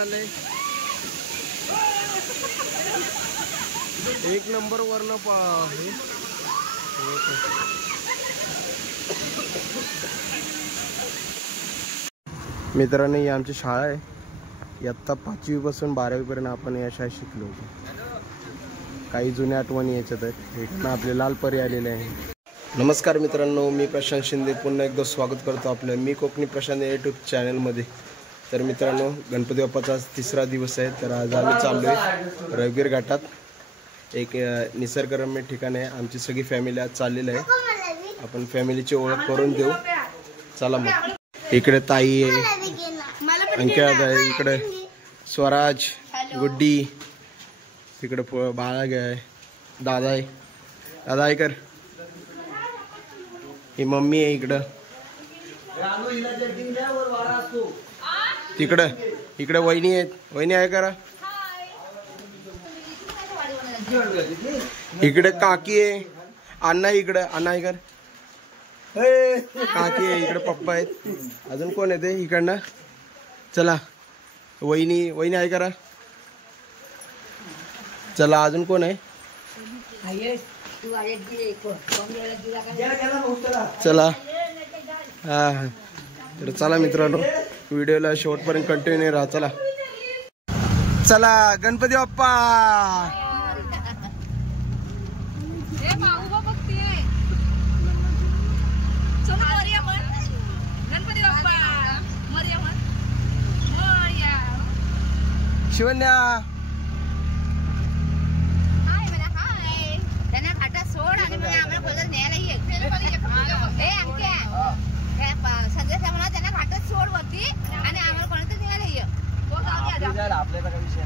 चाललंय एक नंबर वरनं मित्रांनो ही आमची शाळा आहे. इयत्ता 5वी पासून 12वी पर्यंत आपण या शाळेत शिकलो होतो. काही जुन्या आठवणी याच्यात आहेत. इकडनं आपले लाल परी आलेले आहे. नमस्कार मित्रांनो, मी प्रशांत शिंदे पुन्हा एकदा स्वागत करतो आपलं मी कोकणी प्रशांत यूट्यूब चॅनलमध्ये. तर मित्रांनो, गणपती बाप्पाचा आज 3रा दिवस आहे. तर आज आम्ही चाललो आहे रविगीर घाटात. एक निसर्गरम्य ठिकाण आहे. आमची सगळी फॅमिली आज चाललेली आहे. आपण फॅमिलीची ओळख करून देऊ. चला मग. इकडे ताई आहे, अंकिता आहे, इकडे स्वराज, गुड्डी, तिकडे बाळा आहे, दादा आहे, दादा ऐकर, ही मम्मी आहे इकडं, तिकडं इकडे वहिनी आहेत, वहिनी आहे करा, इकडे काकी आहे, अण्णा इकडे, अण्णा ऐकर, काकी आहे इकडे, पप्पा आहेत, अजून कोण येते इकडनं. चला वहिनी, वहिनी आहे करा. चला अजून कोण आहे. चला हा. तर चला मित्रांनो, व्हिडिओला शेवटपर्यंत कंटिन्यू राहा. चला चला गणपती बाप्पा. शिवन्या त्यांना घाटात सोड आणि मग आम्हाला खोलत न्यायला ये. संदेश म्हणा त्यांना घाटात सोड वरती आणि आम्हाला कोणाचं न्यायला ये. आपल्याला काय विषय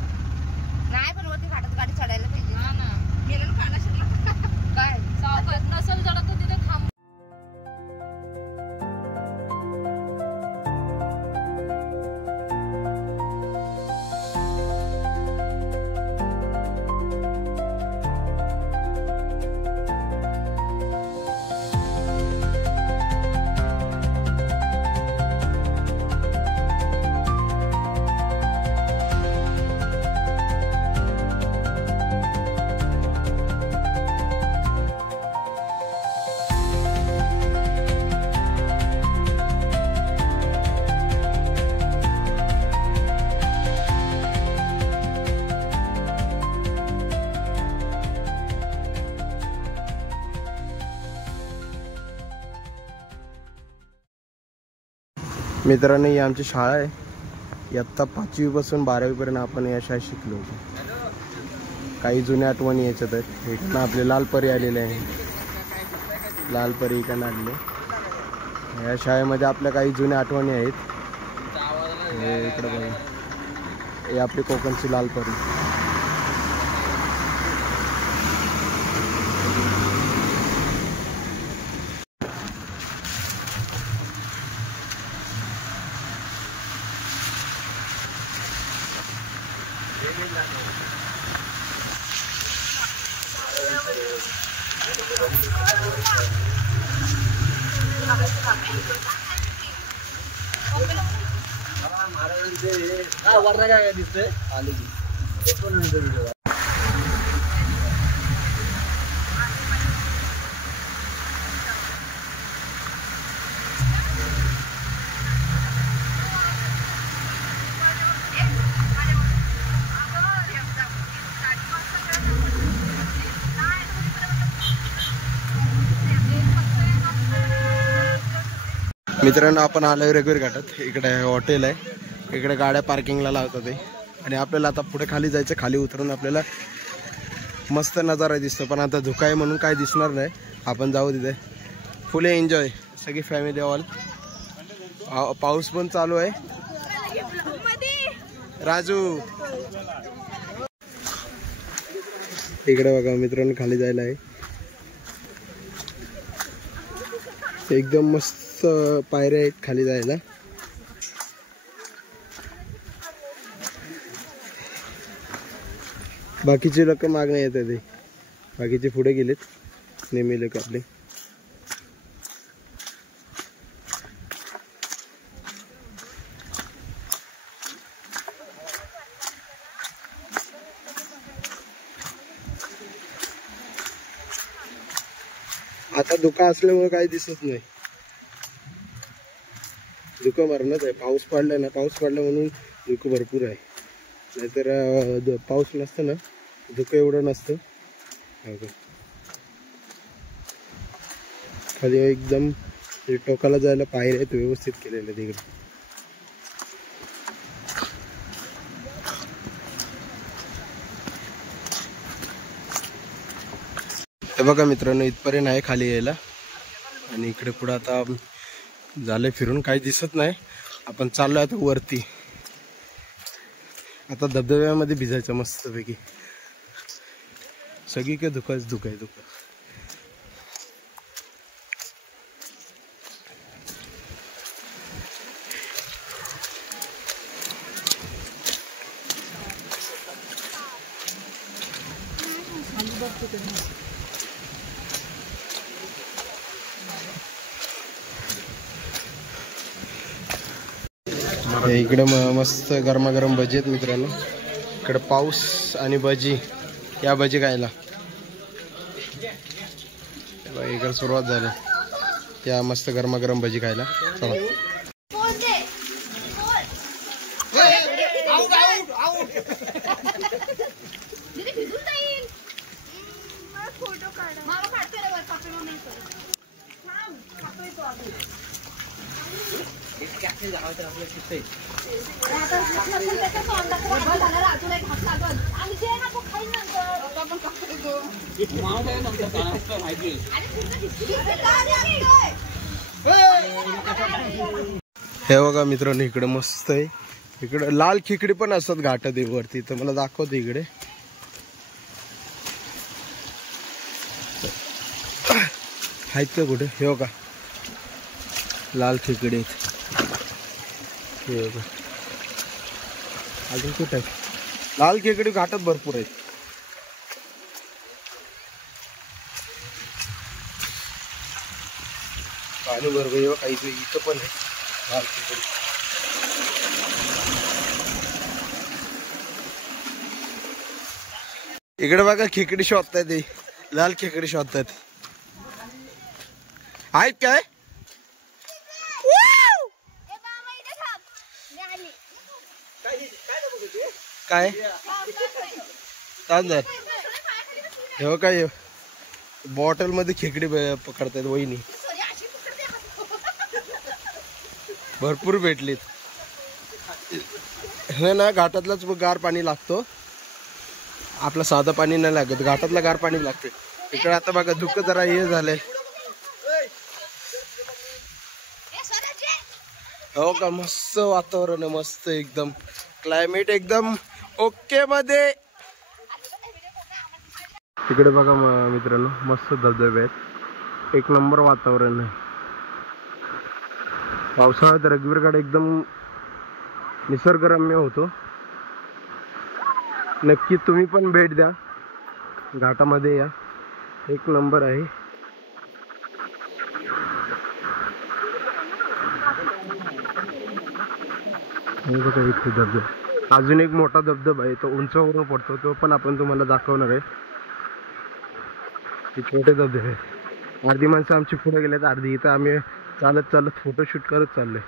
नाही, पण वरती घाटात गाडी चढायला पाहिजे ना. गेलं खायला शिकला काय सावकाश नसेल जरा तर तिथे थांब. मित्रांनो, ही आमची शाळा आहे. इयत्ता 5वी पासून 12वी पर्यंत आपण या शाळेत शिकलो होतो. काही जुन्या आठवणी याच्यात आहेत. इकडनं आपले लाल परी आलेले आहे. लाल परी इकडनं आलेले. या शाळेमध्ये आपल्या काही जुन्या आठवणी आहेत. इकडं बघा, हे आपली कोकणची लाल परी. वरना काय दिसतंय आली की मित्रांनो, आपण आलोय रविगीर घाटात. इकडे हॉटेल आहे. इकडे गाड्या पार्किंगला लावतात ते. आणि आपल्याला आता पुढे खाली जायचं. खाली उतरून आपल्याला मस्त नजारा दिसतो, पण आता धुका आहे म्हणून काय दिसणार नाही. आपण जाऊ तिथे, फुल एन्जॉय सगळी फॅमिली ऑल. पाऊस पण चालू आहे. राजू इकडे बघा मित्रांनो, खाली जायला आहे. एकदम मस्त पायऱ्या आहेत खाली जायला. बाकीचे लोक मागणे येत ते, बाकीचे पुढे गेलेत. नेहमी लोक आपले. आता धुका असल्यामुळे काही दिसत नाही. धुकं मरणच आहे. पाऊस पडलाय ना, पाऊस पडला म्हणून धुकं भरपूर आहे. नाहीतर पाऊस नसतं ना धुकं एवढं नसतं. खाली एकदम टोकाला जायला पायऱ्या आहेत व्यवस्थित केलेल्या तिकडे. हे बघा मित्रांनो, इथपर्यंत आहे खाली यायला. आणि इकडे पुढे आता झालंय फिरून, काही दिसत नाही. आपण चाललोय आता वरती. आता धबधब्यामध्ये भिजायचं मस्तपैकी. सगळीकडे धुकंच धुकं आहे, धुकं. इकडे मस्त गरमागरम भजी आहेत मित्रांनो. इकडे पाऊस आणि भजी, या भजी खायला इकडे सुरुवात झाली. त्या मस्त गरमागरम भजी खायला चला. हे बघा मित्रांनो, इकडे मस्त आहे. इकडे लाल खेकडी पण असतात घाटात वरती, तर मला दाखवते इकडे. आहेत का कुठे? हे बघा लाल खेकडे आहेत. हे बघा अजून कुठे आहे? लाल खेकडे घाटात भरपूर आहेत. पाणी बरोबर काही इथं पण आहे लाल खेकडे. इकडे बघा खेकडी शोधतायत, ते लाल खेकडी शोधतायत. आहेत काय? काय हे काय बॉटल मध्ये खेकडी पकडतायत वहिनी. भरपूर भेटलीत. हे ना घाटातलाच गार पाणी लागतो, आपलं साधं पाणी नाही लागत. घाटातला गार पाणी लागते. इकडे आता बघा धुकं जरा हे झालंय. हो का, मस्त वातावरण आहे, मस्त एकदम क्लायमेट एकदम ओके मध्ये. तिकडे बघा मित्रांनो, मस्त धबधबे आहेत, एक नंबर वातावरण आहे. पावसाळ्यात रघुवीरगड एकदम निसर्गरम्य होतो. नक्की तुम्ही पण भेट द्या, घाटामध्ये या, एक नंबर आहे. धबधबा, अजून एक मोठा धबधबा आहे, तो उंचावरून पडतो, तो पण आपण तुम्हाला दाखवणार आहे. हे छोटे धबधबे आहेत. अर्धी माणसं आमची पुढे गेलेत, अर्धी इथं आम्ही चालत चालत फोटोशूट करत चाललोय.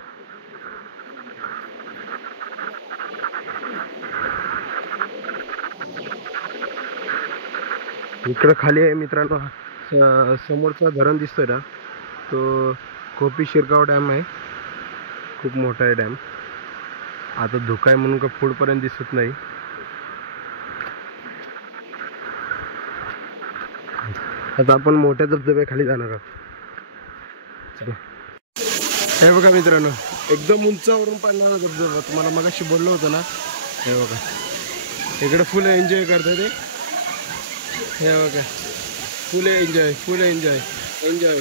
इकडे खाली आहे मित्रांनो, समोरचा धरण दिसतोय ना, तो खोपी शिरगाव डॅम आहे. खूप मोठा आहे डॅम. आता धुका आहे म्हणून का पुढपर्यंत दिसत नाही. आता आपण मोठ्या धबधब्याखाली जाणार आहोत. चला. हे बघा मित्रांनो, एकदम उंचावरून पडणारा धबधबा, तुम्हाला मगाशी बोललो होतो ना. हे बघा इकडे फुल एन्जॉय करतात ते. हे बघा फुल एन्जॉय, फुल एन्जॉय, एन्जॉय.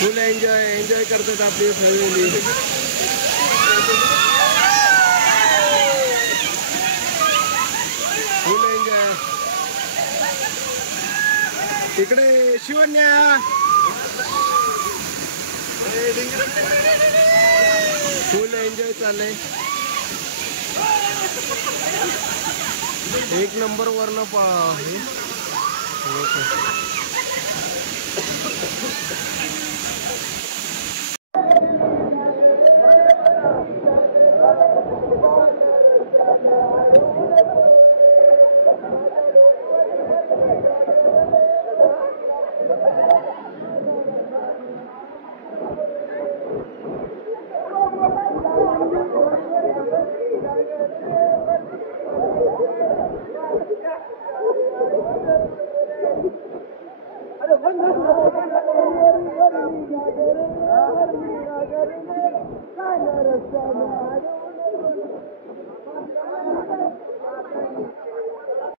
फुल एन्जॉय, एन्जॉय करतात आपली फॅमिली. फुल एन्जॉय. इकडे शिवण्या फुल एन्जॉय चाललंय. एक नंबर वरनं हे